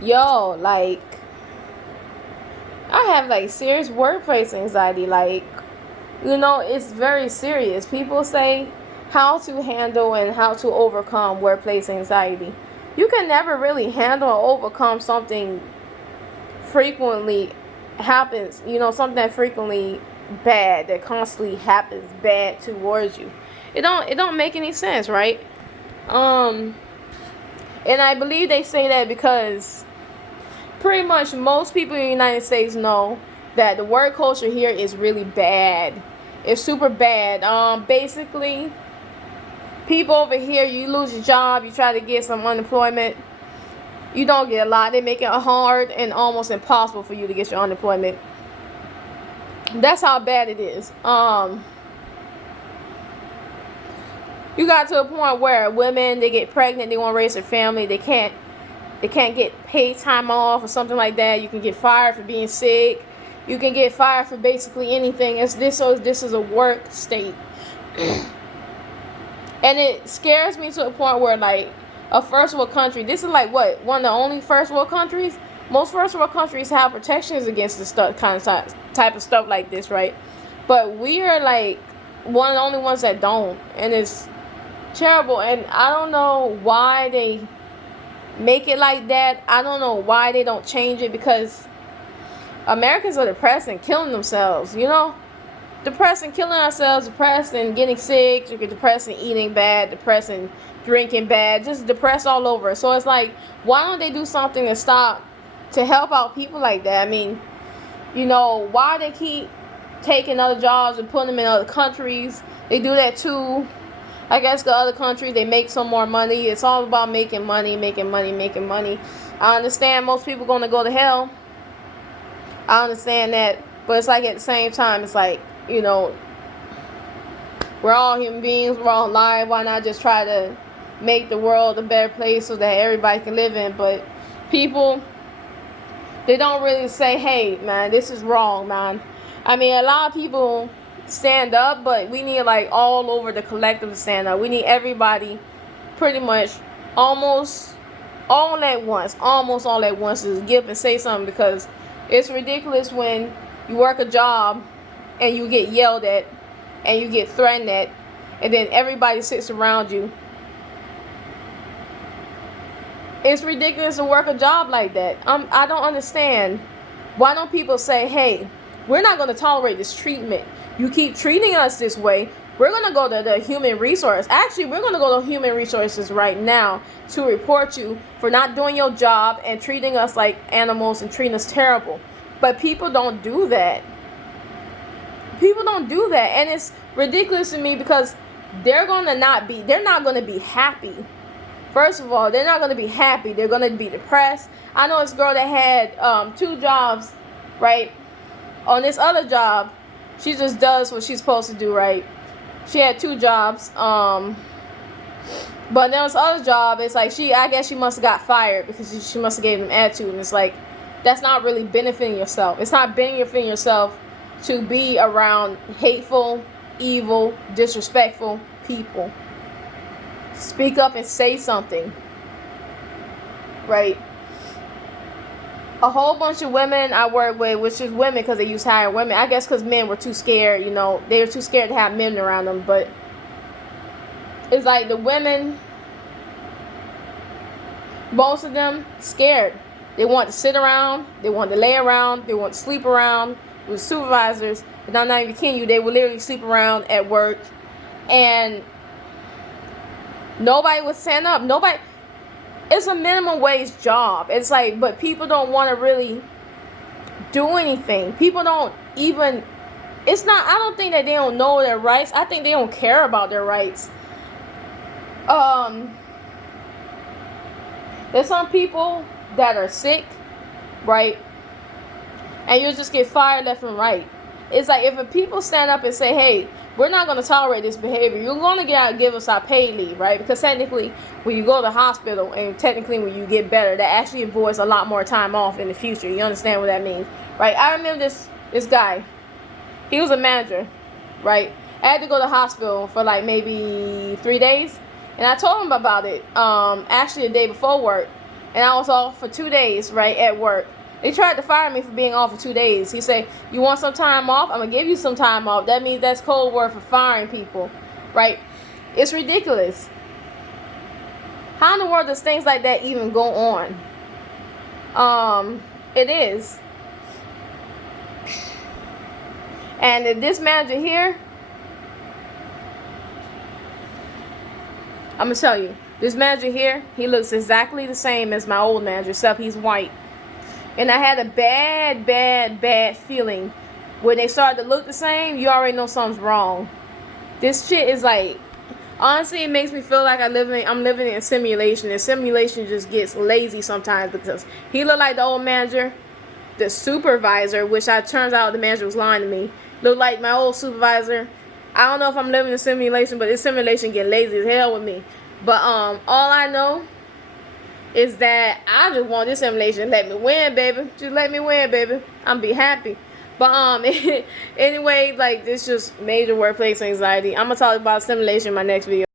Yo, like, I have like serious workplace anxiety. Like, it's very serious. People say how to handle and how to overcome workplace anxiety. You can never really handle or overcome something frequently happens, something that frequently bad, that constantly happens bad towards you. It don't make any sense, right? Um and I believe they say that because pretty much most people in the United States know that the work culture here is really bad. It's super bad. Basically, people over here, you lose your job, you try to get some unemployment, you don't get a lot. They make it hard and almost impossible for you to get your unemployment. That's how bad it is. You got to a point where women, they get pregnant, they want to raise their family, they can't get paid time off or something like that. You can get fired for being sick. You can get fired for basically anything. This is a work state. And it scares me to a point where, like, a first world country, this is like what, one of the only first world countries? Most first world countries have protections against this stuff, type of stuff like this, right? But we are like one of the only ones that don't, and it's terrible. And I don't know why they make it like that. I don't know why they don't change it, because Americans are depressed and killing themselves, depressed and killing ourselves, depressed and getting sick, depressed and eating bad, depressed and drinking bad, just depressed all over. So it's like, why don't they do something to stop, to help out people like that? I mean, why they keep taking other jobs and putting them in other countries? They do that too. I guess the other countries, they make some more money. It's all about making money, making money, making money. I understand most people going to go to hell. I understand that. But it's like, at the same time, it's like, we're all human beings. We're all alive. Why not just try to make the world a better place so that everybody can live in? But people, they don't really say, hey, man, this is wrong, man. I mean, a lot of people stand up, but we need, like, all over the collective to stand up. We need everybody pretty much almost all at once to get up and say something, because it's ridiculous when you work a job and you get yelled at and you get threatened at, and then everybody sits around you. It's ridiculous to work a job like that. I don't understand. Why don't people say, hey, we're not going to tolerate this treatment. You keep treating us this way. We're going to go to the human resource. Actually, we're going to go to human resources right now to report you for not doing your job and treating us like animals and treating us terrible. But people don't do that. People don't do that. And it's ridiculous to me, because they're not going to be happy. First of all, they're not going to be happy. They're going to be depressed. I know this girl that had 2 jobs, right? On this other job, she just does what she's supposed to do, right? She had 2 jobs. But then this other job, it's like I guess she must have got fired because she must have gave them attitude. And it's like, that's not really benefiting yourself. It's not benefiting yourself to be around hateful, evil, disrespectful people. Speak up and say something, right? A whole bunch of women I work with, which is women because they used to hire women. I guess because men were too scared, they were too scared to have men around them. But it's like the women, most of them scared. They want to sit around, they want to lay around, they want to sleep around with supervisors. But I'm not even kidding you, they will literally sleep around at work. And nobody would stand up. Nobody. It's a minimum wage job. It's like, but people don't want to really do anything. People don't even. It's not. I don't think that they don't know their rights. I think they don't care about their rights. There's some people that are sick, right? And you'll just get fired left and right. It's like, if people stand up and say, hey, we're not going to tolerate this behavior, you're going to give us our paid leave, right? Because technically, when you go to the hospital, and technically when you get better, that actually avoids a lot more time off in the future. You understand what that means, right? I remember this guy. He was a manager, right? I had to go to the hospital for like maybe 3 days. And I told him about it, actually the day before work. and I was off for 2 days, right, at work. They tried to fire me for being off for 2 days. He said, "You want some time off? I'm gonna give you some time off." That means that's code word for firing people, right? It's ridiculous. How in the world does things like that even go on? It is. And this manager here, I'm gonna tell you, this manager here, he looks exactly the same as my old manager, except he's white. And I had a bad feeling. When they started to look the same, you already know something's wrong. This shit is like, honestly, it makes me feel like I'm living in a simulation. And simulation just gets lazy sometimes, because he looked like the old manager, the supervisor, which turns out the manager was lying to me. Looked like my old supervisor. I don't know if I'm living in a simulation, but this simulation get lazy as hell with me. But all I know is that I just want this simulation to let me win, baby. Just let me win, baby. I'm be happy. But anyway, like, this just major workplace anxiety. I'm gonna talk about simulation in my next video.